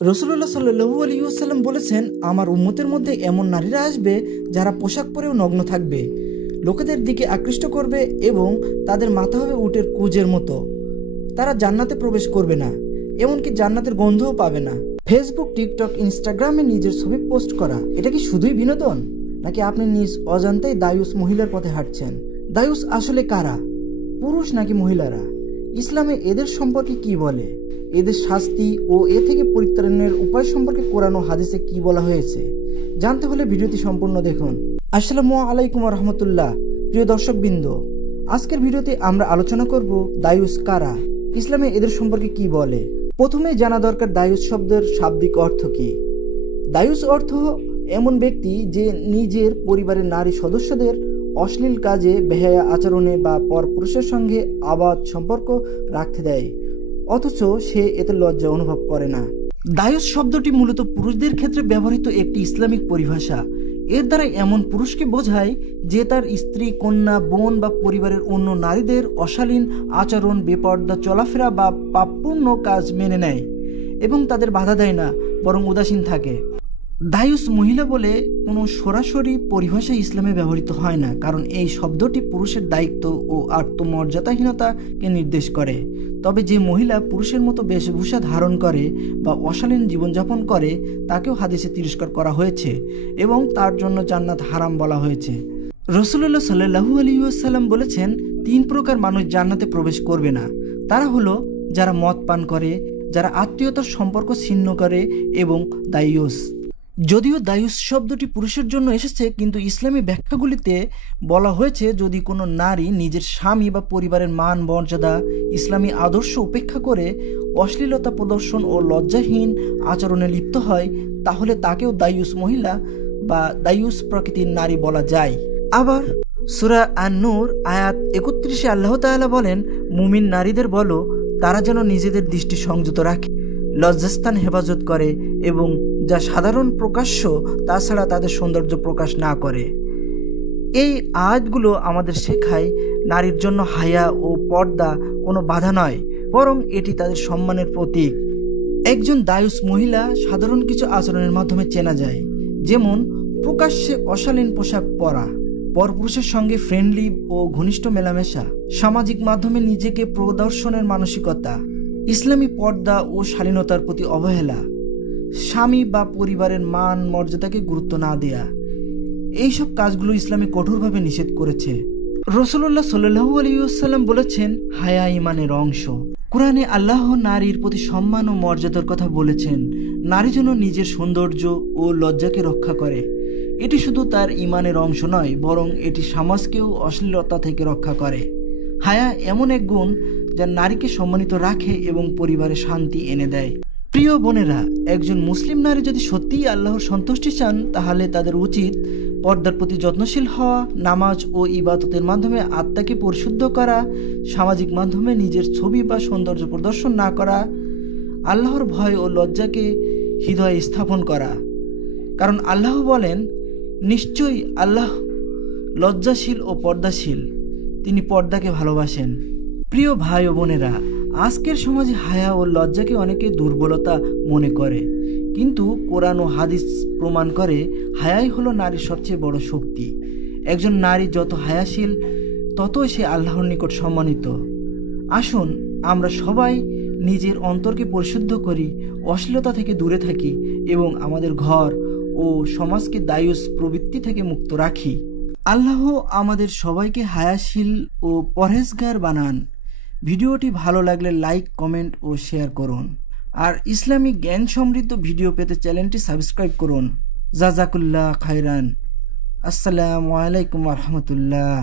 রাসূলুল্লাহ সাল্লাল্লাহু আলাইহি ওয়াসাল্লাম বলেছেন, আমার উম্মতের মধ্যে এমন নারীরা আসবে যারা পোশাক পরেও নগ্ন থাকবে, লোকেদের দিকে আকৃষ্ট করবে এবং তাদের মাথা হবে উটের কুজের মতো। তারা জান্নাতে প্রবেশ করবে না, এমনকি জান্নাতের গন্ধও পাবে না। ফেসবুক, টিকটক, ইনস্টাগ্রামে নিজের ছবি পোস্ট করা, এটা কি শুধুই বিনোদন, নাকি আপনি নিজ অজান্তেই দায়ুস মহিলার পথে হাঁটছেন? দায়ুস আসলে কারা, পুরুষ নাকি মহিলারা? ইসলামে এদের সম্পর্কে কি বলে? এদের শাস্তি ও এ থেকে পরিত্রাণের উপায় সম্পর্কে কোরআন ও হাদিসে কি বলা হয়েছে? জানতে হলে ভিডিওটি সম্পূর্ণ দেখুন। আসসালামু আলাইকুম ওয়া রাহমাতুল্লাহ। প্রিয় দর্শকবৃন্দ, আজকের ভিডিওতে আমরা আলোচনা করব দায়ুস কারা, ইসলামে এদের সম্পর্কে কি বলে। প্রথমেই জানা দরকার দায়ুস শব্দের শাব্দিক অর্থ কি। দায়ুস অর্থ এমন ব্যক্তি যে নিজের পরিবারের নারী সদস্যদের অশ্লীল কাজে, বেহায়া আচরণে বা পরপুরুষের সঙ্গে অবাধ সম্পর্ক রাখতে দেয়, অথচ সে এতে লজ্জা অনুভব করে না। দায়ুস শব্দটি মূলত পুরুষদের ক্ষেত্রে ব্যবহৃত একটি ইসলামিক পরিভাষা। এর দ্বারা এমন পুরুষকে বোঝায় যে তার স্ত্রী, কন্যা, বোন বা পরিবারের অন্য নারীদের অশালীন আচরণ, বেপর্দা চলাফেরা বা পাপপূর্ণ কাজ মেনে নেয় এবং তাদের বাধা দেয় না, বরং উদাসীন থাকে। দায়ুস মহিলা বলে কোনো সরাসরি পরিভাষা ইসলামে ব্যবহৃত হয় না, কারণ এই শব্দটি পুরুষের দায়িত্ব ও আত্মমর্যাদাহীনতাকে নির্দেশ করে। তবে যে মহিলা পুরুষের মতো বেশভূষা ধারণ করে বা অশালীন জীবনযাপন করে তাকেও হাদিসে তিরস্কার করা হয়েছে এবং তার জন্য জান্নাত হারাম বলা হয়েছে। রাসূলুল্লাহ সাল্লাল্লাহু আলাইহি ওয়াসাল্লাম বলেছেন, 3 প্রকার মানুষ জান্নাতে প্রবেশ করবে না। তারা হলো যারা মদ পান করে, যারা আত্মীয়তার সম্পর্ক ছিন্ন করে এবং দায়ুস। যদিও দায়ুস শব্দটি পুরুষের জন্য এসেছে, কিন্তু ইসলামী ব্যাখ্যাগুলিতে বলা হয়েছে যদি কোনো নারী নিজের স্বামী বা পরিবারের মান মর্যাদা, ইসলামী আদর্শ উপেক্ষা করে অশ্লীলতা প্রদর্শন ও লজ্জাহীন আচরণে লিপ্ত হয়, তাহলে তাকেও দায়ুস মহিলা বা দায়ুস প্রকৃতির নারী বলা যায়। আবার সূরা আন-নূর আয়াত 31-এ আল্লাহ তাআলা বলেন, মুমিন নারীদের বলো তারা যেন নিজেদের দৃষ্টি সংযত রাখে, লজ্জাস্থান হেফাজত করে এবং যা সাধারণ প্রকাশ্য তাছাড়া তাদের সৌন্দর্য প্রকাশ না করে। এই আয়াতগুলো আমাদের শেখায় নারীর জন্য হায়া ও পর্দা কোনো বাধা নয়, বরং এটি তাদের সম্মানের প্রতীক। একজন দায়ুস মহিলা সাধারণ কিছু আচরণের মাধ্যমে চেনা যায়, যেমন প্রকাশ্যে অশালীন পোশাক পরা, পরপুরুষের সঙ্গে ফ্রেন্ডলি ও ঘনিষ্ঠ মেলামেশা, সামাজিক মাধ্যমে নিজেকে প্রদর্শনের মানসিকতা, ইসলামী পর্দা ও শালীনতার প্রতি অবহেলা, স্বামী বা পরিবারের মান মর্যাদাকে গুরুত্ব না দেয়া। এইসব কাজগুলো ইসলামে কঠোরভাবে নিষেধ করেছে। রাসূলুল্লাহ সাল্লাল্লাহু আলাইহি ওয়াসাল্লাম বলেছেন, হায়া ঈমানের অংশ। কোরআনে আল্লাহ নারীর প্রতি সম্মান ও মর্যাদার কথা বলেছেন। নারী যেন নিজের সৌন্দর্য ও লজ্জাকে রক্ষা করে। এটি শুধু তার ঈমানের অংশ নয়, বরং এটি সমাজকেও অশ্লীলতা থেকে রক্ষা করে। হায়া এমন এক গুণ যা নারীকে সম্মানিত রাখে এবং পরিবারে শান্তি এনে দেয়। প্রিয় বোনেরা, একজন মুসলিম নারী যদি সত্যিই আল্লাহর সন্তুষ্টি চান, তাহলে তাদের উচিত পর্দার প্রতি যত্নশীল হওয়া, নামাজ ও ইবাদতের মাধ্যমে আত্মাকে পরিশুদ্ধ করা, সামাজিক মাধ্যমে নিজের ছবি বা সৌন্দর্য প্রদর্শন না করা, আল্লাহর ভয় ও লজ্জাকে হৃদয়ে স্থাপন করা। কারণ আল্লাহ বলেন, নিশ্চয়ই আল্লাহ লজ্জাশীল ও পর্দাশীল, তিনি পর্দাকে ভালোবাসেন। প্রিয় ভাই ও বোনেরা, আজকের সমাজে হায়া ও লজ্জাকে অনেকে দুর্বলতা মনে করে, কিন্তু কোরআন ও হাদিস প্রমাণ করে হায়াই হলো নারীর সবচেয়ে বড় শক্তি। একজন নারী যত হায়াশীল, ততই সে আল্লাহর নিকট সম্মানিত। আসুন আমরা সবাই নিজের অন্তরকে পরিশুদ্ধ করি, অশ্লীলতা থেকে দূরে থাকি এবং আমাদের ঘর ও সমাজকে দায়ুস প্রবৃত্তি থেকে মুক্ত রাখি। আল্লাহ আমাদের সবাইকে হায়াশীল ও পরহেজগার বানান। ভিডিওটি ভালো লাগলে লাইক, কমেন্ট ও শেয়ার করুন। আর ইসলামিক জ্ঞান সমৃদ্ধ ভিডিও পেতে চ্যানেলটি সাবস্ক্রাইব করুন। জাযাকুল্লাহ খাইরান। আসসালামু আলাইকুম ওয়া রাহমাতুল্লাহ।